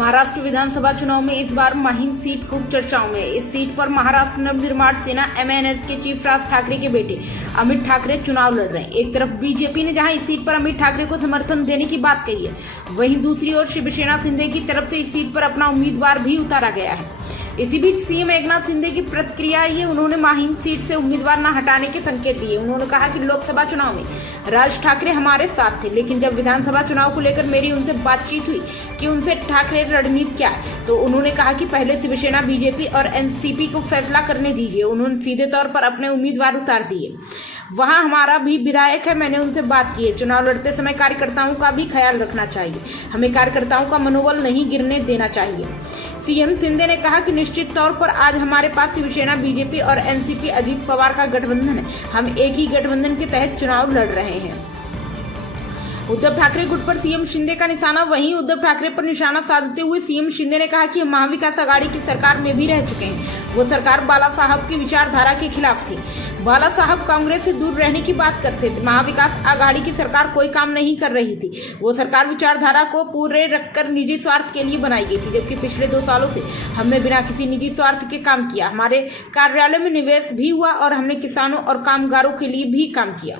महाराष्ट्र विधानसभा चुनाव में इस बार माहिम सीट खूब चर्चाओं में। इस सीट पर महाराष्ट्र नवनिर्माण सेना एमएनएस के चीफ राज ठाकरे के बेटे अमित ठाकरे चुनाव लड़ रहे हैं। एक तरफ बीजेपी ने जहां इस सीट पर अमित ठाकरे को समर्थन देने की बात कही है, वहीं दूसरी ओर शिवसेना शिंदे की तरफ से इस सीट पर अपना उम्मीदवार भी उतारा गया है। इसी बीच सीएम एकनाथ शिंदे की प्रतिक्रिया ये, उन्होंने माहिम सीट से उम्मीदवार न हटाने के संकेत दिए। उन्होंने कहा कि लोकसभा चुनाव में राज ठाकरे हमारे साथ थे, लेकिन जब विधानसभा चुनाव को लेकर मेरी उनसे बातचीत हुई कि उनसे ठाकरे रणनीति क्या है, तो उन्होंने कहा कि पहले शिवसेना, बीजेपी और एनसीपी को फैसला करने दीजिए। उन्होंने सीधे तौर पर अपने उम्मीदवार उतार दिए। वहां हमारा भी विधायक है, मैंने उनसे बात की है। चुनाव लड़ते समय कार्यकर्ताओं का भी ख्याल रखना चाहिए, हमें कार्यकर्ताओं का मनोबल नहीं गिरने देना चाहिए। सीएम शिंदे ने कहा कि निश्चित तौर पर आज हमारे पास शिवसेना, बीजेपी और एनसीपी अजीत पवार का गठबंधन है। हम एक ही गठबंधन के तहत चुनाव लड़ रहे हैं। उद्धव ठाकरे गुट पर सीएम शिंदे का निशाना। वहीं उद्धव ठाकरे पर निशाना साधते हुए सीएम शिंदे ने कहा कि हम महाविकास आघाड़ी की सरकार में भी रह चुके हैं। वो सरकार बाला साहब की विचारधारा के खिलाफ थी। बाला साहब कांग्रेस से दूर रहने की बात करते थे। महाविकास आघाड़ी की सरकार कोई काम नहीं कर रही थी। वो सरकार विचारधारा को पूरे रखकर निजी स्वार्थ के लिए बनाई गई थी, जबकि पिछले 2 सालों से हमने बिना किसी निजी स्वार्थ के काम किया। हमारे कार्यालय में निवेश भी हुआ और हमने किसानों और कामगारों के लिए भी काम किया।